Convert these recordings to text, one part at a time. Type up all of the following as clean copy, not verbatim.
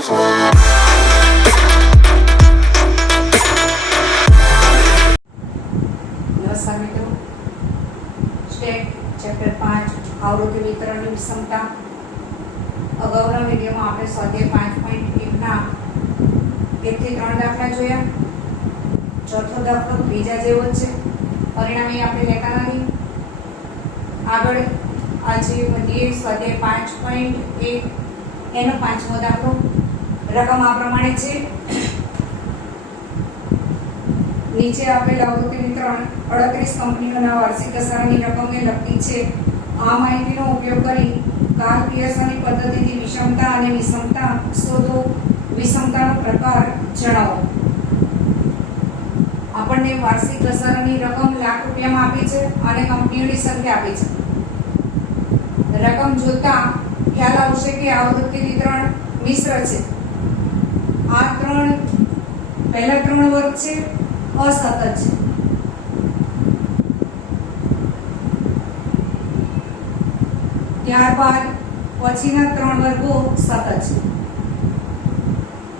नमस्कार मित्रों, state chapter 5 आवृत्ति वितरणની ક્ષમતા અગાઉના વિડિયોમાં આપણે સ્વાધ્યાય 5.1 ના 1 થી 3 દાખલા જોયા. ચોથો દાખલો ત્રીજા જેવો જ છે, પરિણામે આપણે લેતા નથી. આગળ આજે વધીએ સ્વાધ્યાય 5.1 એનો પાંચમો દાખલો. રકમ આ પ્રમાણે છે. નીચે આપેલ આવૃત્તિ વિતરણ 38 કંપનીઓના વાર્ષિક ઘસારાની રકમને લગતી છે. આ માહિતીનો ઉપયોગ કરી કાર્લ પિયર્સનની પદ્ધતિથી વિષમતા અને વિષમતા શોધો. વિષમતાનો પ્રકાર જણાવો. આપણને વાર્ષિક ઘસારાની રકમ લાખ રૂપિયામાં આપી છે અને કંપનીઓની સંખ્યા આપી છે. રકમ જોતા ખ્યાલ આવશે કે આવૃત્તિ વિતરણ મિશ્ર છે. આ પહેલા ત્રણ વર્ગ છે અસતત છે. ત્યારબાદ પછીના ત્રણ વર્ગો સતત છે.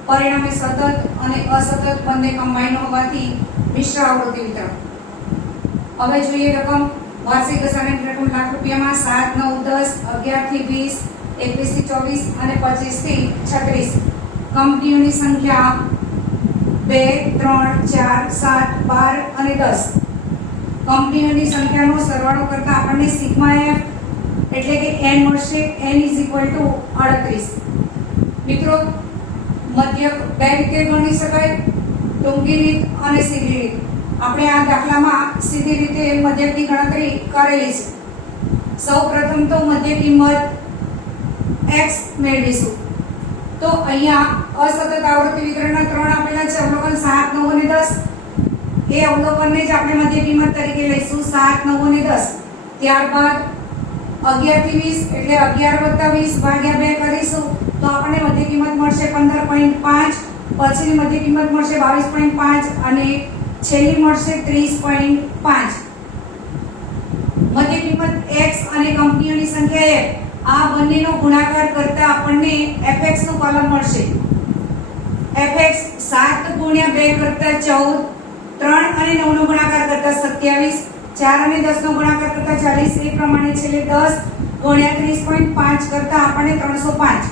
પરિણામે સતત અને અસતત બંને કમ્બાઈન હોવાથી મિશ્ર આવૃત્તિ વિતરણ. હવે જોઈએ રકમ. વાર્ષિક ઘસારાની રકમ લાખ રૂપિયામાં 7, 9, 10, 11 થી 20, 21 થી 24 અને 25 થી 36. કંપનીઓની સંખ્યા 2, 3, 4, 7, 12 અને 10. કંપનીઓની સંખ્યાનો સરવાળો કરતા આપણને સિગ્મા એફ એટલે કે n મળશે. n = 38. મિત્રો, મધ્યક બે રીતે ગણી શકાય, ટૂંકી રીત અને સીધી રીત. આપણે આ દાખલામાં સીધી રીતે મધ્યકની ગણતરી કરેલી છે. સૌપ્રથમ તો મધ્ય કિંમત x મેળવીશું. તો અહીંયા અસતત આવૃત્તિ વિતરણના ત્રણ આપેલા છે, અવલોકન 7, 9 અને 10. એ અવલોકનને જ આપણે મધ્ય કિંમત તરીકે લઈશું, 7, 9 અને 10. ત્યારબાદ 11 થી 20 એટલે 11 + 20 ભાગ્યા 2 કરીશું તો આપણને મધ્ય કિંમત મળશે 15.5. પછીની મધ્ય કિંમત મળશે 22.5 અને છેલ્લી મળશે 30.5. મધ્ય કિંમત x અને કંપનીઓની સંખ્યા f, આ બંનેનો ગુણાકાર કરતા આપણને fx નું કોલમ મળશે. fx 7 * 2 કરતા 14, 3 અને 9 નો ગુણાકાર કરતા 27, 4 અને 10 નો ગુણાકાર કરતા 40. એ પ્રમાણે છેલ્લે 10 * 30.5 કરતા આપણને 305.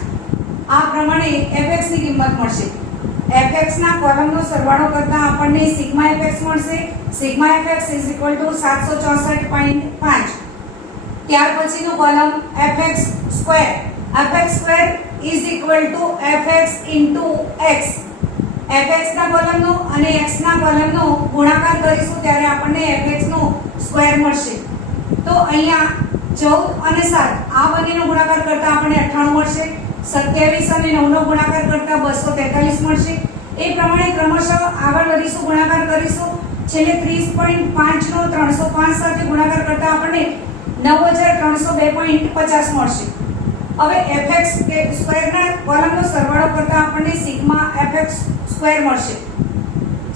આ પ્રમાણે fx ની કિંમત મળશે. fx ના કોલમનો સરવાળો કરતા આપણને સિગ્મા fx મળશે. Sigma fx = 764.5. ત્યાર પછીનો column fx square. fx square = fx * x. fx ના કોલમનો અને x ના કોલમનો ગુણાકાર કરીશું ત્યારે આપણને fx નો સ્ક્વેર મળશે. તો અહીંયા 14 અને 7 આ બંનેનો ગુણાકાર કરતા આપણને 98 મળશે. 27 અને 9 નો ગુણાકાર કરતા 243 મળશે. એ પ્રમાણે ક્રમશઃ આગળ વધીશું, ગુણાકાર કરીશું. છેલ્લે 30.5 નો 305 સાથે ગુણાકાર કરતા આપણને 9302.50 મળશે. હવે fx સ્ક્વેરના કોલમનો સરવાળો કરતા આપણને સિગ્મા fx સ્ક્વેર મળશે.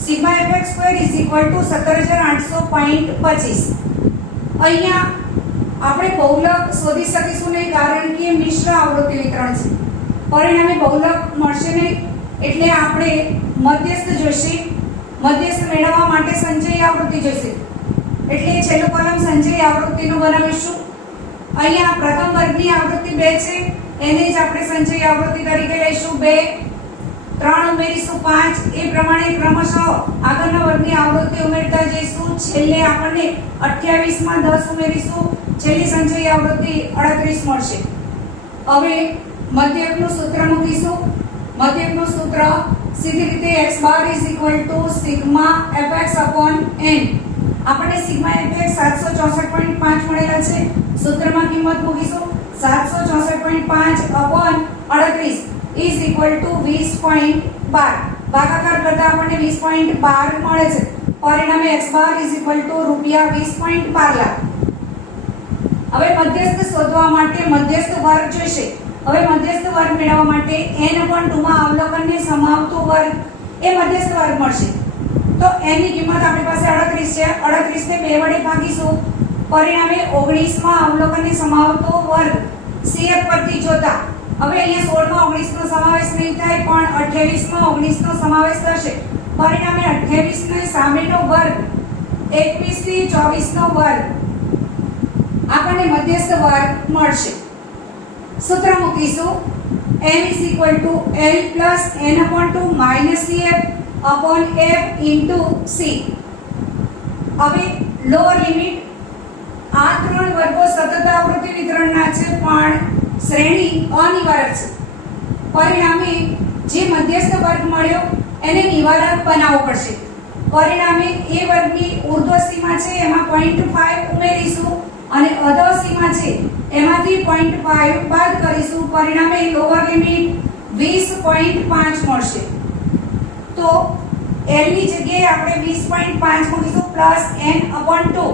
Sigma fx square = 17800.25. અહીંયા આપણે બહુલક શોધી શકીશું નહીં, કારણ કે મિશ્ર આવૃત્તિ વિતરણ છે. પરિણામે બહુલક મળશે નહીં, એટલે આપણે મધ્યસ્થ જોઈશે. મધ્યસ્થ મેળવવા માટે સંચય આવૃત્તિ જોઈશે, એટલે છેલ્લો કોલમ સંચય આવૃત્તિનો બનાવીશું. અહીંયા પ્રથમ વર્ગની આવૃત્તિ 2 છે, એને જ આપણે સંચય આવૃત્તિ તરીકે લઈશું. 2, 3 ઉમેરીશું 5. એ પ્રમાણે ક્રમશઃ આગળના વર્ગની આવૃત્તિ ઉમેરતા જઈશું. છેલ્લે આપણને 28 માં 10 ઉમેરીશું. છેલ્લી સંચય આવૃત્તિ 38 મળશે. હવે મધ્યકનું સૂત્ર મૂકીશું. મધ્યકનું સૂત્ર સીધી રીતે x બાર = સિગ્મા fx/n. આપણને સિગ્મા fx 764.5 મળેલા છે. સૂત્રમાં કિંમત મૂકીશું. 764.5/38 = 20.12. ભાગાકાર કરતા આપણને 20.12 મળે છે. પરિણામે x બાર = ₹20.12 લાખ. હવે મધ્યસ્થ શોધવા માટે મધ્યસ્થ વર્ગ જોઈશે. હવે મધ્યસ્થ વર્ગ મેળવવા માટે n/2 માં અવલોકનને સમાવતો વર્ગ એ મધ્યસ્થ વર્ગ મળશે. તો n ની કિંમત આપણી પાસે 38 છે. 38 ને 2 વડે ભાગીશું. પરિણામે 19 માં અવલોકનને સમાવતો વર્ગ CF પરથી જોતા હવે અહીંયા 16 માં 19 નો સમાવેશ નહીં થાય, 28 માં 19 નો સમાવેશ થશે. પરિણામે 28 ની સામેનો વર્ગ 21 થી 24 નો વર્ગ આપણને મધ્યસ્થ વર્ગ મળશે. સૂત્ર મૂકીશું m = l + n/2 - cf/f * c. હવે લોઅર લિમિટ આ ત્રણ વર્ગો સતત આવૃત્તિ વિતરણના છે પણ શ્રેણી અનિવારક છે. પરિણામે જે મધ્યસ્થ વર્ગ મળ્યો એને નિવારક બનાવવો પડશે. પરિણામે એ વર્ગની ઉર્ધ્વ સીમા છે એમાં 0.5 ઉમેરીશું અને અધર સીમા છે એમાંથી 0.5 બાદ કરીશું. પરિણામે લોઅર લિમિટ 20.5 મળશે. તો l ની જગ્યાએ આપણે 20.5 મૂકીશું પ્લસ n/2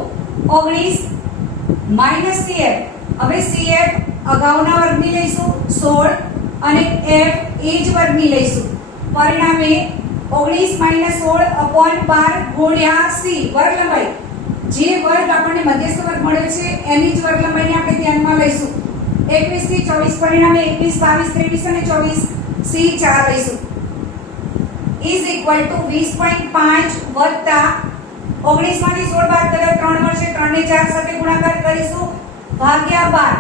19 - cf. હવે cf અગાઉના વર્ગની લઈશું 16 અને f એ જ વર્ગની લઈશું. પરિણામે 19 - 16/12 ગુણ્યા c વર્ગ લંબાઈ. જે વર્ગ આપણને મધ્યસ્થ વર્ગ મળ્યો છે એની જ વર્ગ લંબાઈને આપણે ધ્યાનમાં લઈશું. 21 થી 24 પરિણામે 21 22 23 અને 24 c 4 લઈશું. is equal to 20.5 વત્તા 19 માંથી 16 બાદ કર્યો 3 મળશે. 3 ને 4 સાથે ગુણાકાર કરીશું ભાગ્યા 12.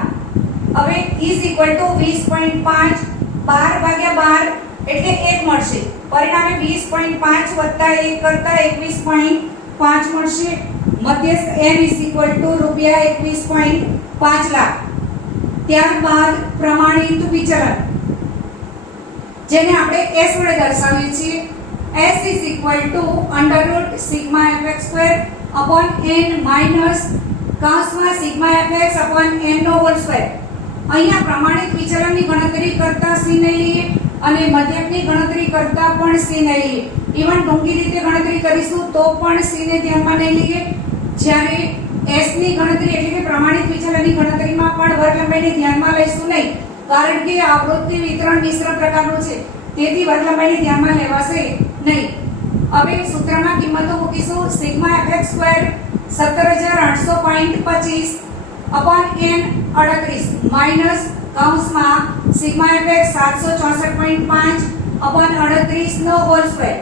હવે is equal to 20.5 12 ભાગ્યા 12 એટલે 1 મળશે. પરિણામે 20.5 વત્તા 1 કરતા 21.5 મળશે. મધ્યસ્થ m is equal to રૂપિયા 21.5 લાખ. ત્યારબાદ પ્રમાણિત વિચલન જેને આપણે s વડે દર્શાવીએ છીએ. s is equal to √σfx² n minus કૌંસમાં σfx/n નો હોલ સ્ક્વેર. અહીંયા પ્રમાણિત વિચલનની ગણતરી કરતા c ને લઈએ અને મધ્યકની ગણતરી કરતા પણ c ને લઈએ. ઇવન ટૂંકી રીતે ગણતરી કરીશું તો પણ c ને ધ્યાનમાં નહીં લઈએ. જ્યારે s ની ગણતરી એટલે કે પ્રમાણિત વિચલનની ગણતરીમાં પણ વર્ગ લંબાઈને ધ્યાનમાં લઈશું નહીં, કારણ કે આવૃત્તિ વિતરણ મિશ્ર પ્રકારનું છે, તેથી વર્ગ લંબાઈને ધ્યાનમાં લેવાશે નહીં. હવે સૂત્રમાં કિંમતો મૂકીશું. σfx² 17800.25 n 38 માઈનસ કૌંસમાં σfx 764.5 38 નો whole square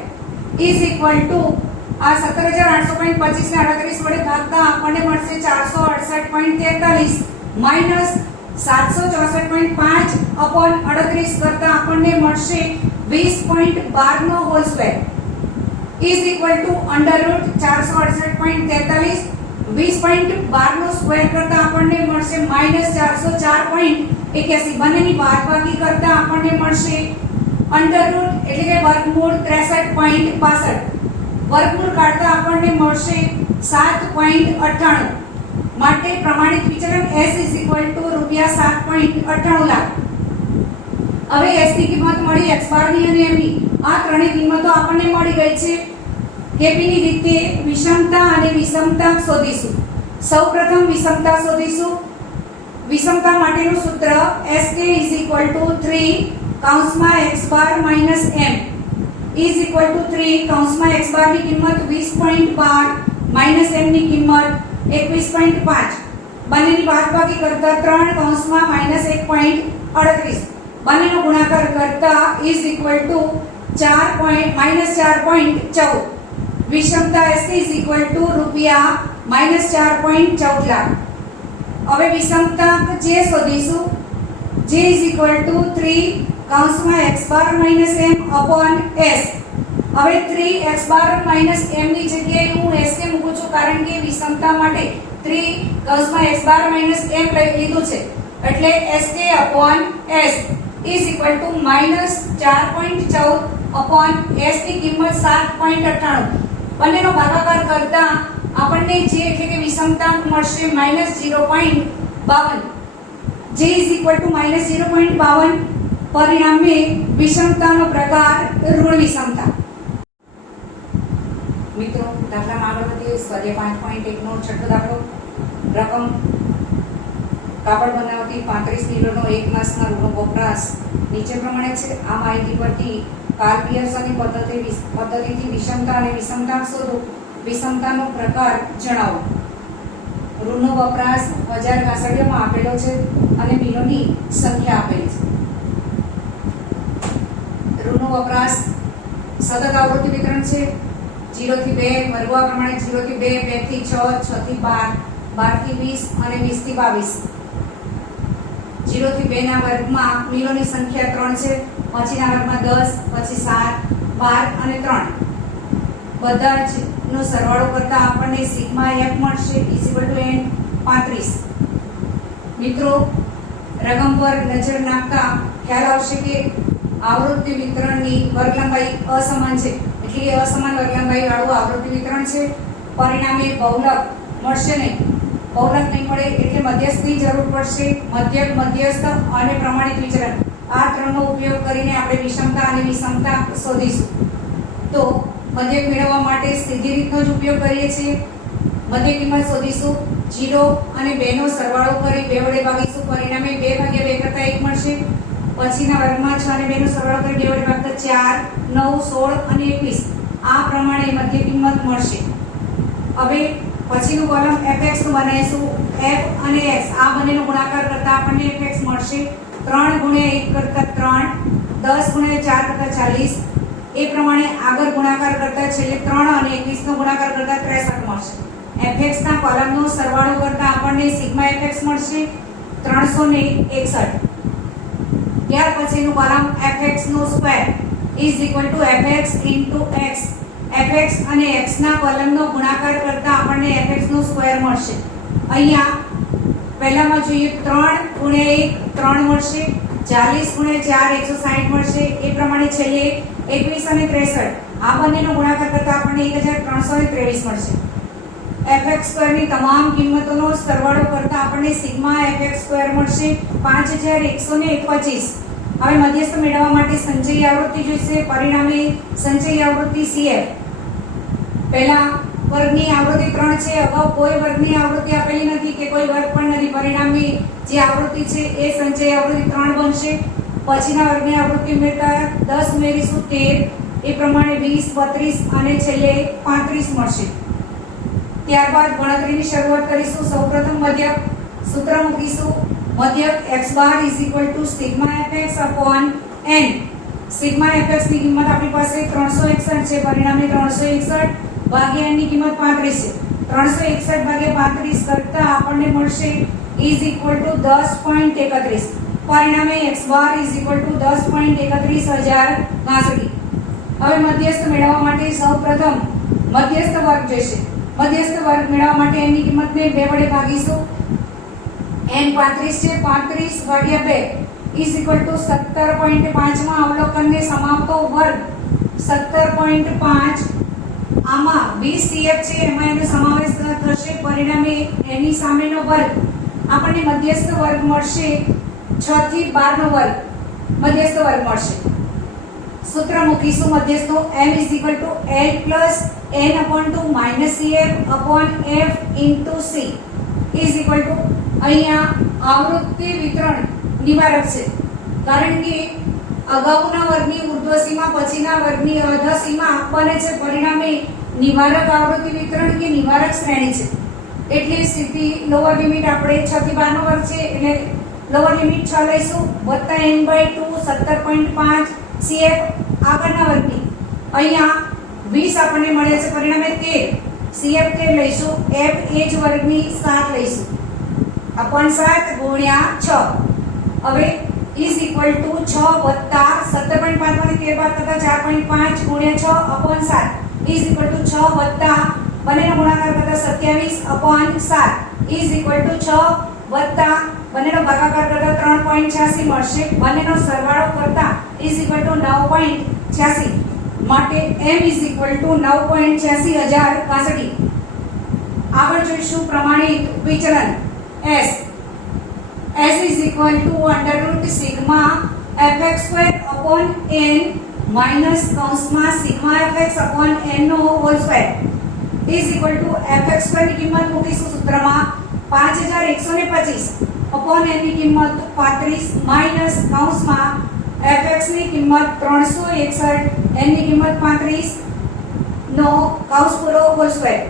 is equal to આ 17825 ને 38 વડે ભાગતા આપણને મળશે 468.43 માઈનસ 764.5 38 કરતા આપણને મળશે 20.12 નો whole square is equal to √468.43 20.12 નો સ્ક્વેર કરતા આપણને મળશે -404.81. બંનેની બાદબાકી કરતા આપણને મળશે અંડરરૂટ એટલે કે વર્ગમૂળ 63.65. વર્ગમૂળ કાઢતા આપણને મળશે 7.98. માટે પ્રમાણિત વિચલન s is equal to રૂપિયા 7.98 લાખ. હવે s ની કિંમત મળી, x બાર ની અને m ની. આ ત્રણેય કિંમતો આપણને મળી ગઈ છે. કેપીની રીતે વિષમતા અને વિષમતા શોધીશું. સૌપ્રથમ વિષમતા શોધીશું. વિષમતા માટેનું સૂત્ર sk is equal to 3 કૌંસમાં x bar minus m is equal to 3 કૌંસમાં x બાર ની કિંમત 20.12 minus m ની કિંમત 21.5. બંનેની બાદબાકી કરતા 3 કૌંસમાં -1.38. બંનેનો ગુણાકાર કરતા is equal to -4.14. વિષમતા sk is equal to રૂપિયા -4.14 લાખ. હવે વિષમતા j શોધીશું. j is equal to 3 કૌંસમાં x બાર minus m upon s. હવે 3x બાર minus m ની જગ્યાએ હું sk મૂકું છું, કારણ કે વિષમતા માટે 3 કૌંસમાં x બાર minus m લીધું છે, એટલે sk upon s is equal to -4.14 upon s ની કિંમત 7.98. બંનેનો ભાગાકાર કરતા આપણને j એટલે કે વિષમતાંક મળશે -0.52. j is equal to -0.52. પરિણામે વિષમતાનો પ્રકાર ઋણ વિષમતા. મિત્રો, દાખલામાં આગળ વધીએ. સ્વાધ્યાય 5.1 નો છઠ્ઠો દાખલો. રકમ કાપડ બનાવતી 35 કિલોનો 1 માસના ઋણનો વપરાશ નીચે પ્રમાણે છે. આ માહિતી પરથી કાર્લ પિયર્સનની પદ્ધતિથી વિષમતા અને વિષમતાંક શોધો. વિષમતાનો પ્રકાર જણાવો. ઋણનો વપરાશ 1000 ગાસડીઓમાં આપેલો છે અને મિલોની સંખ્યા આપેલી છે. ઋણનો નો વપરાશ સતત આવૃત્તિ વિતરણ છે. 0 થી 2 વર્ગો આ પ્રમાણે 0 થી 2, 2 થી 6, 6 થી 12, 12 થી 20 અને 20 થી 22. 0 થી 2 ના વર્ગમાં મિલોની સંખ્યા 3 છે. પછીના વર્ગમાં 10, પછી 7, 12 અને 3. બધા જ નો સરવાળો કરતા આપણને સિગ્મા f મળશે n 35. મિત્રો, રકમ પર નજર નાખતા ખ્યાલ આવશે કે આવૃત્તિ વિતરણની વર્ગ લંબાઈ અસમાન છે, એટલે કે અસમાન વર્ગ લંબાઈ વાળું આવૃત્તિ વિતરણ છે. પરિણામે બહુલક મળશે નહીં. બહુલક નહીં મળે એટલે મધ્યસ્થની જરૂર પડશે. મધ્યક, મધ્યસ્થ અને પ્રમાણિત વિચલન આ ત્રણનો ઉપયોગ કરીને આપણે વિષમતા અને વિષમતા શોધીશું. તો મધ્યક મેળવવા માટે સીધી રીતનો જ ઉપયોગ કરીએ છીએ. મધ્ય કિંમત શોધીશું. 0 અને 2 નો સરવાળો કરી 2 વડે ભાગીશું. પરિણામે 2 ભાગ્યા 2 કરતા 1 મળશે. પછીના વર્ગમાં 6 અને 2 નો સરવાળો કરી 2 વડે ભાગતા 4, 9, 16 અને 21. આ પ્રમાણે મધ્ય કિંમત મળશે. હવે પછીનું કોલમ fx નું બનાવીશું. f અને x આ બંનેનો ગુણાકાર કરતા આપણને fx મળશે 3 ગુણ્યા 1 કરતા 3, 10 ગુણ્યા 4 કરતા 40. એ પ્રમાણે આગળ ગુણાકાર કરતા છેલ્લે 3 અને 21 નો ગુણાકાર કરતા 63 મળશે. fx ના કોલમનો સરવાળો કરતા આપણને સિગ્મા fx મળશે 361. ત્યાર પછીનું કોલમ fx નો સ્ક્વેર fx x. fx અને x ના કોલમનો ગુણાકાર કરતા આપણને fx નો સ્ક્વેર મળશે. અહીંયા પહેલામાં જોઈએ 3 ગુણ્યા 1 3 મળશે. 40 ગુણ્યા 4 160 મળશે. એ પ્રમાણે છેલ્લે 21 અને 63 આ બંનેનો ગુણાકાર કરતા આપણને 1323 મળશે. fx સ્ક્વેરની તમામ કિંમતોનો સરવાળો કરતા આપણને સિગ્મા fx સ્ક્વેર મળશે 5125. હવે મધ્યસ્થ મેળવવા માટે સંચયી આવૃત્તિ જોઈશે. પરિણામે સંચયી આવૃત્તિ CF. પહેલા વર્ગની આવૃત્તિ 3 છે. અગાઉ કોઈ વર્ગની આવૃત્તિ આપેલી નથી કે કોઈ વર્ગ પણ નથી. પરિણામે જે આવૃત્તિ છે એ સંચયી આવૃત્તિ 3 બનશે. પછીના વર્ગની આવૃત્તિ ઉમેરતા 10 ઉમેરીશું 13. એ પ્રમાણે 20, 32 અને છેલ્લે 35 મળશે. ત્યારબાદ ગણતરીની શરૂઆત કરીશું. સૌપ્રથમ મધ્યક સૂત્ર મૂકીશું. મધ્યક x bar sigma fx n. Sigma fx ની કિંમત આપણી પાસે 361 છે. પરિણામે 361 ભાગ્યા n ની કિંમત 35 છે. 361 ભાગ્યા 35 કરતા આપણને મળશે 10.31. પરિણામે x બાર 10.31062. હવે મધ્યસ્થ મેળવવા માટે સૌપ્રથમ મધ્યસ્થ વર્ગ જોઈશે. મધ્યસ્થ વર્ગ મેળવવા માટે n ની કિંમતને 2 વડે ભાગીશું. n 35 છે. 35 ભાગ્યા 2 17.5 માં અવલોકનને સમાવતો વર્ગ 17.5. આમાં 20 CF છે એમાં એનો સમાવેશ થશે. પરિણામે એની સામેનો વર્ગ આપણને મધ્યસ્થ વર્ગ મળશે 6 થી 12 નો વર્ગ મધ્યસ્થ વર્ગ મળશે. સૂત્ર મૂકીશું મધ્યસ્થનો. m l n/2 CF f c અહીંયા આવૃત્તિ વિતરણ નિવારક છે, કારણ કે અગાઉના વર્ગની ઉર્ધ્વ સીમા પછીના વર્ગની અર્ધ સીમા બને છે. પરિણામે નિવારક આવૃત્તિ વિતરણ કે નિવારક શ્રેણી છે. એટલે સીધી લોઅર લિમિટ આપણે 6 થી 12 નો વર્ગ છે એટલે લોઅર લિમિટ 6 લઈશું વત્તા n/2 17.5 CF આગળના વર્ગની. અહીંયા 20 આપણને મળે છે. પરિણામે 13 CF 13 લઈશું. f એ જ વર્ગની 7 લઈશું upon 7 ગુણ્યા 6. હવે is equal to 6 વત્તા 17.5 માંથી 13 બાદ કરતા 4.5 ગુણ્યા 6 upon 7 is equal to 6 વત્તા બંનેનો ગુણાકાર કરતા 27 upon 7 is equal to 6 વત્તા બંનેનો ભાગાકાર કરતા 3.86 મળશે. બંનેનો સરવાળો કરતા is equal to 9.86 માટે m is equal to 9.86,062. આગળ જોઈશું પ્રમાણિત વિચલન s. s is equal to under root sigma fx square upon n minus કૌંસમાં sigma fx upon n no whole square is equal to fx square ની કિંમત મૂકીશું સૂત્રમાં 5125 upon n ની કિંમત 35 minus કૌંસમાં fx ની કિંમત 361 n ની કિંમત 35 નો કૌંસ પૂરો whole square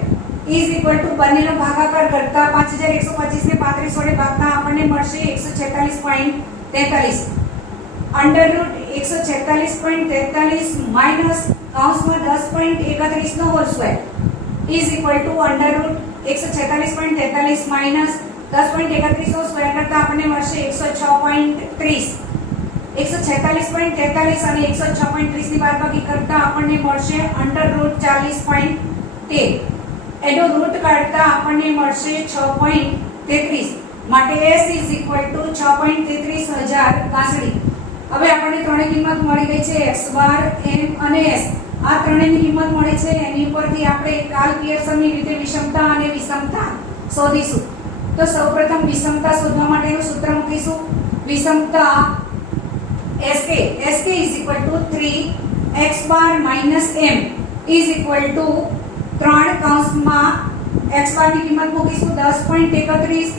is equal to બંનેનો ભાગાકાર કરતા 5125 ને 35 વડે ભાગતા આપણને મળશે 146.43. અંડર રૂટ a 146.43 માઇનસ કૌંસમાં 10.31 નો whole square is equal to under root 146.43 minus 10.31 નો સ્ક્વેર કરતા આપણને મળશે 106.30. 146.43 અને 106.30 ની બાદબાકી કરતા આપણને મળશે અંડર રૂટ 40.13. એનો રૂટ કાઢતા આપણને મળશે 6.33. માટે s ઇઝ ઇક્વલ ટુ 6.33,000 ગાંસડી. હવે આપણને ત્રણેય કિંમત મળી ગઈ છે x બાર m અને s. આ ત્રણેયની કિંમત મળી છે એની ઉપરથી આપણે કાલ પિયર્સનની રીતે વિષમતા અને વિષમતા શોધીશું. તો સૌપ્રથમ વિષમતા શોધવા માટેનું સૂત્ર મૂકીશું. વિષમતા sk is equal to 3x bar minus m is equal to 3 કૌંસમાં x બાર ની કિંમત મૂકીશું 10.31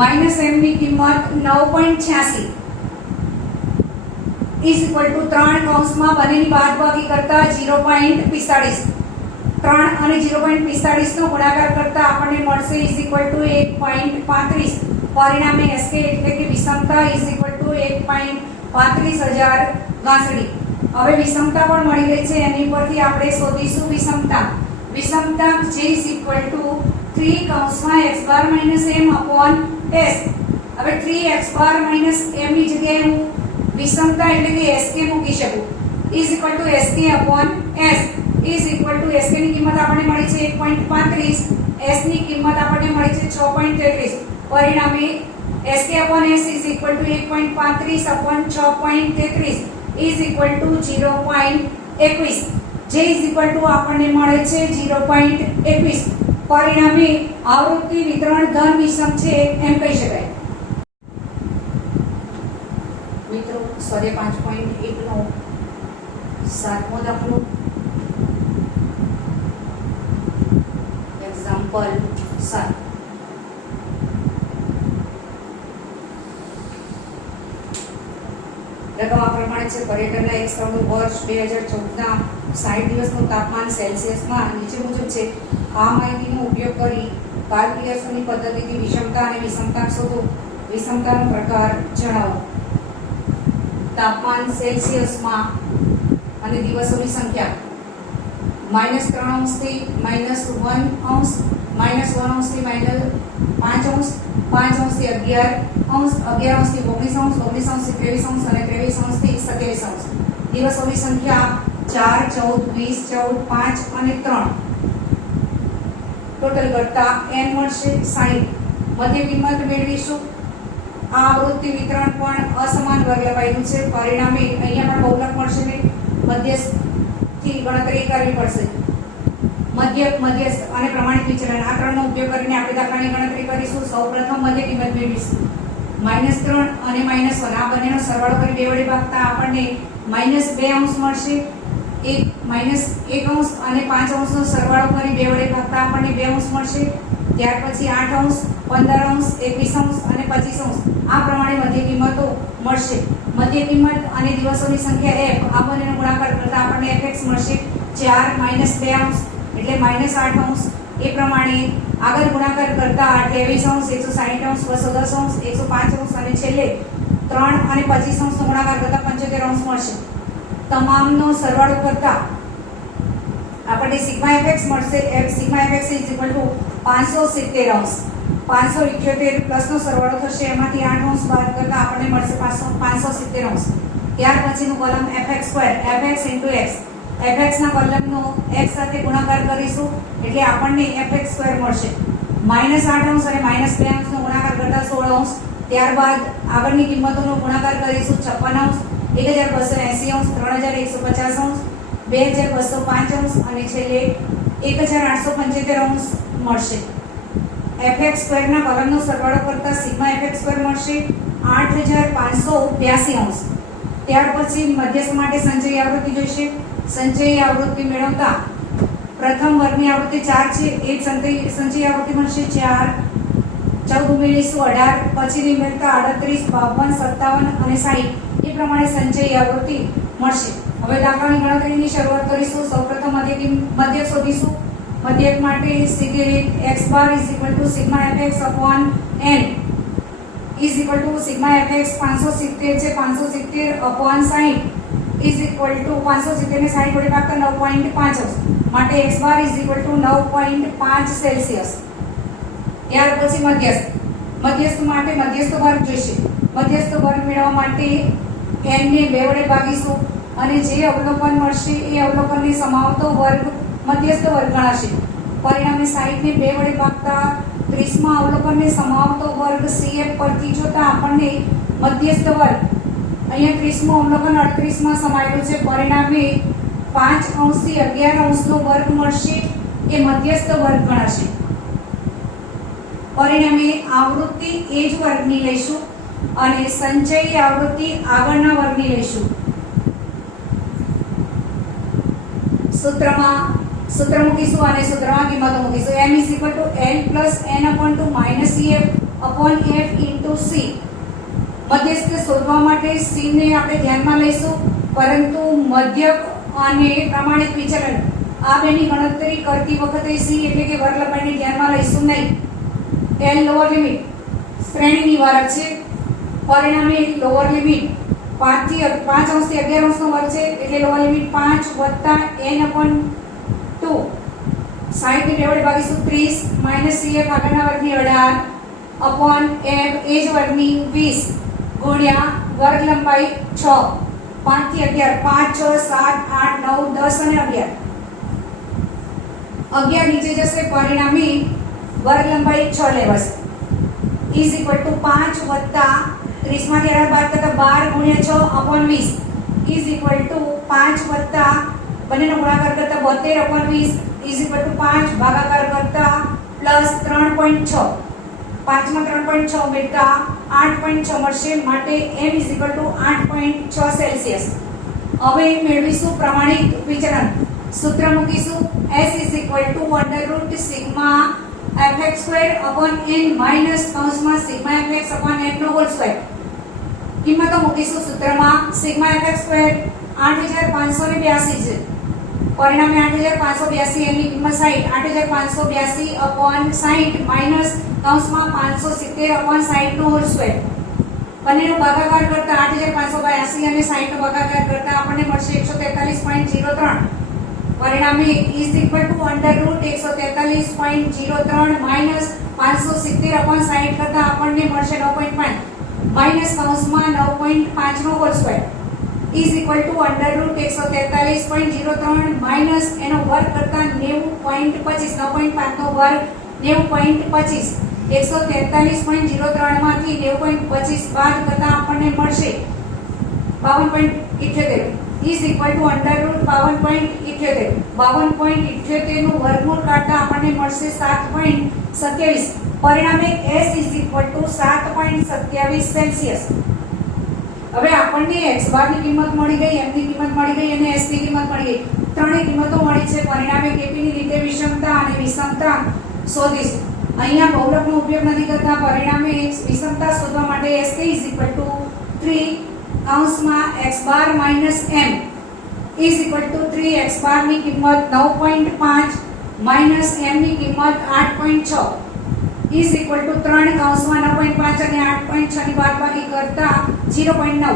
માઇનસ m ની કિંમત 9.86 is equal to 3 કૌંસમાં બંનેની બાદબાકી કરતા 0.45. 3 અને 0.45 નો ગુણાકાર કરતા આપણને મળશે is equal to 1.35. પરિણામે sk એટલે કે વિષમતા is equal to 1.35,000 ગાંસડી. હવે વિષમતા પણ મળી ગઈ છે એની પરથી આપણે શોધીશું વિષમતા. વિષમતા j is equal to 3 કૌંસમાં x બાર minus m upon s. હવે 3x બાર minus m ની જગ્યાએ હું વિષમતા એટલે કે sk મૂકી શકું is equal to sk upon s is equal to sk ની કિંમત આપણને મળી છે 1.35. s ની કિંમત આપણને મળી છે 6.33. પરિણામે sk upon s is equal to 1.35 upon 6.33 is equal to 0.21. j is equal to આપણને મળે છે 0.21. પરિણામે આવૃત્તિ વિતરણ ધન વિષમ છે એમ કહી શકાય. મિત્રો સ્વાધ્યાય 5.1 નો 7મો દાખલો એક્ઝામ્પલ 7. રકમ આ પ્રમાણે છે. પર્યટનના એક સ્થળનું વર્ષ 2014ના 60 દિવસનું તાપમાન સેલ્સિયસમાં નીચે મુજબ છે. આ માહિતીનો ઉપયોગ કરી કાર્લ પિયર્સનની પદ્ધતિથી વિષમતા અને વિષમતા શોધો. વિષમતાનો પ્રકાર જણાવો. તાપમાન સેલ્સિયસમાં અને દિવસોની સંખ્યા -3 થી -1 અંશ, -1 થી -5 અંશ, 5 થી 11 થી 19 થી 23 અને 23 થી 27 દિવસોની સંખ્યા 4, 14, 20, 14, 5 અને 3. ટોટલ કરતા n મળશે 60. મધ્ય કિંમત મેળવીશું. આ આવૃત્તિ વિતરણ પણ અસમાન વર્ગ લંબાઈનું છે. પરિણામે અહીંયા પણ બહુલક મળશે ને મધ્યસ્થી ગણતરી કરવી પડશે. મધ્યસ્થ અને પ્રમાણિત વિચલન આ ત્રણનો ઉપયોગ કરીને આપણે દાખલાની ગણતરી કરીશું. સૌપ્રથમ મધ્ય કિંમત મેળવીશું. -3 અને -1 આ બંનેનો સરવાળો કરી 2 વડે ભાગતા આપણને -2 અંશ મળશે. -1 અંશ અને 5 અંશનો સરવાળો કરી 2 વડે ભાગતા આપણને 2 અંશ મળશે. ત્યાર પછી 8 અંશ, 15 અંશ, 21 અંશ અને 25 અંશ આ પ્રમાણે મધ્ય કિંમતો મળશે. મધ્ય કિંમત અને દિવસોની સંખ્યા f આ બંનેનો ગુણાકાર કરતા આપણને fx મળશે. 4 -2 અંશ એટલે -8 અંશ. એ પ્રમાણે આગળ ગુણાકાર કરતા 23 અંશ, 160 અંશ, 210 અંશ, 105 અંશ અને છેલ્લે 3 અને 25 અંશનો ગુણાકાર કરતા 75 અંશ મળશે. તમામનો સરવાળો કરતા આપણને સિગ્મા fx મળશે. Sigma fx is equal to 570 અંશ. 578 પ્લસનો સરવાળો થશે. એમાંથી 8 અંશ બાદ કરતા આપણને મળશે 570 અંશ. ત્યાર પછીનું column fx2 fx into x. fx ના કોલમનો x સાથે ગુણાકાર કરીશું એટલે આપણને fx2 મળશે. -8 અંશ અને -2 અંશનો ગુણાકાર કરતા 16 અંશ. ત્યારબાદ આગળની કિંમતોનો ગુણાકાર કરીશું. 56 અંશ, 1280 અંશ, 3150 અંશ, 2205 અંશ અને છેલ્લે 1875 અંશ મળશે. fx2 ના કોલમનો સરવાળો કરતા સિગ્મા fx2 મળશે 8582 અંશ. ત્યાર પછી મધ્યસ્થ માટે સંચયી આવૃત્તિ જોઈશે. સંચયી આવૃત્તિ મેળવતા પ્રથમ વર્ગની આવૃત્તિ 4 છે. એ સંચયી આવૃત્તિ મળશે 4, 14 ઉમેરીશું 18, પછીની મેળવતા 38, 52, 57 અને 60 એ પ્રમાણે સંચયી આવૃત્તિ મળશે. હવે દાખલાની ગણતરીની શરૂઆત કરીશું. સૌપ્રથમ મધ્યક શોધીશું. મધ્યક માટે સીધી રીત x bar is equal to sigma fx upon n is equal to sigma fx 570 છે. 570 upon 60 ઇઝ ઇક્વલ ટુ 570 ને 60 વડે ભાગતા 9.5 આવશે, માટે x bar is equal two 9.5 Celsius. ત્યાર પછી મધ્યસ્થ માટે મધ્યસ્થ વર્ગ જોઈશે. મધ્યસ્થ વર્ગ મેળવવા માટે n ને 2 વડે ભાગીશું અને જે અવલોકન મળશે એ અવલોકનને સમાવતો વર્ગ મધ્યસ્થ વર્ગ ગણાશે. પરિણામે 60 ને 2 વડે ભાગતા 30માં અવલોકનને સમાવતો વર્ગ CF પરથી જોતા આપણને મધ્યસ્થ વર્ગ, અહીંયા 30મું અવલોકન 38માં સમાયેલું છે, પરિણામે 5 અંશથી 11 અંશનો વર્ગ મળશે, એ મધ્યસ્થ વર્ગ ગણાશે. પરિણામે આવૃત્તિ એ જ વર્ગની લઈશું અને સંચયી આવૃત્તિ આગળના વર્ગની લઈશું. સૂત્ર મૂકીશું અને સૂત્રમાં કિંમતો મૂકીશું. m is equal to l plus n upon 2 minus cf upon f into c. મધ્યસ્થ શોધવા માટે c ને આપણે ધ્યાનમાં લઈશું, પરંતુ મધ્યક અને પ્રમાણિત વિચલન આ બેની ગણતરી કરતી વખતે c એટલે કે વર્ગ લંબાઈને ધ્યાનમાં લઈશું નહીં. l લોઅર લિમિટ શ્રેણીની વારક છે, પરિણામે લોઅર લિમિટ 5 અંશથી 11 અંશનો વર્ગ છે, એટલે લોઅર લિમિટ 5 વત્તા n upon 2 60 ને 2 વડે ભાગીશું 30 માઇનસ cf આગળના વર્ગની 18 અપોન f એ જ વર્ગની 20 ગુણ્યા વર્ગ લંબાઈ 6 5 થી 11 5 6 7 8 9 10 અને 11 નીચે જશે, પરિણામે વર્ગ લંબાઈ 6 લેવાશે. ઇઝ ઇક્વલ ટુ 5 વત્તા 30 માંથી 18 બાદ કરતા 12 ગુણ્યા 6 અપોન 20 ઇઝ ઇક્વલ ટુ 5 વત્તા બંનેનો ગુણાકાર કરતા 72 અપોન 20 ઇઝ ઇક્વલ ટુ 5 ભાગાકાર કરતા પ્લસ 3.6 5 માં 3.6 ઉમેરતા 8.6 મળશે, માટે m is equal two 8.6 Celsius. હવે મેળવીશું પ્રમાણિત વિચલન. સૂત્ર મૂકીશું s is equal to under route sigma fx square upon n minus કૌંસમાં સિગ્મા fx અપોન n નો હોલ સ્ક્વેર. કિંમતો મૂકીશું સૂત્રમાં. સિગ્મા fx સ્ક્વેર 8582 છે, પરિણામે 8582 એની કિંમત 60 8582 અપોન 60 માઇનસ કૌંસમાં 570 અપોન 60 નો હોલ સ્ક્વેર. બંનેનો ભાગાકાર કરતા 8582 અને 60 નો ભાગાકાર કરતા આપણને મળશે 143.03. પરિણામે is equal to under root 143.03 minus 570 upon 60 કરતા આપણને મળશે 9.5 માઇનસ કૌંસમાં 9.5 નો whole square is equal to under root 143.03 minus એનો વર્ગ કરતા 90.25 9.5 નો વર્ગ 90.25 143.03 માંથી 90.25 બાદ કરતા આપણને મળશે 52.78 is equal to under route 52.78 52.78 નું વર્ગમૂળ કાઢતા આપણને મળશે 7.27. પરિણામે s is equal two 7.27 Celsius. હવે આપણને x બાર ની કિંમત મળી ગઈ, m ની કિંમત મળી ગઈ અને s ની કિંમત મળી ગઈ. ત્રણેય કિંમતો મળી છે. પરિણામે kp ની રીતે વિષમતા અને વિષમતા શોધીશું. અહીંયા બહુલકનો ઉપયોગ નથી કરતા, પરિણામે વિષમતા શોધવા માટે sk ઇઝ ઇક્વલ ટુ 3 કૌંસમાં x bar minus m is equal two 3 x બાર ની કિંમત 9.5 માઇનસ m ની કિંમત 8.6 ઇઝ ઇક્વલ ટુ 3 કૌંસમાં 9.5 અને 8.6 ની બાદબાકી કરતા 0.9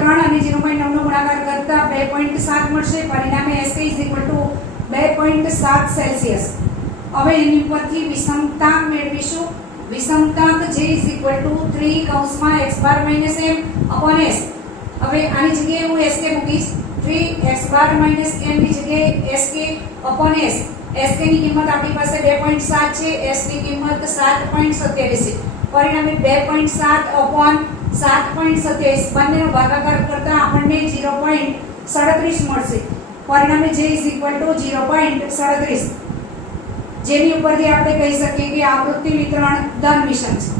3 અને 0.9 નો ગુણાકાર કરતા 2.7 મળશે. પરિણામે sk is equal two 2.7 Celsius. હવે એની પરથી વિષમતાંક મેળવીશું. વિષમતાંક j ઇઝ ઇક્વલ ટુ 3 કૌંસમાં x bar minus m upon s. હવે આની જગ્યાએ હું sk મૂકીશ. 3 x બાર માઇનસ m ની જગ્યાએ sk અપોન s. sk ની કિંમત આપણી પાસે 2.7 છે, s ની કિંમત 7.27 છે. પરિણામે 2.7 અપોન 7.27 બંનેનો ભાગાકાર કરતા આપણને 0.37 મળશે. પરિણામે j ઇઝ ઇક્વલ ટુ 0.37, જેની ઉપરથી આપણે કહી શકીએ કે આવૃત્તિ વિતરણ ધન મિશન છે.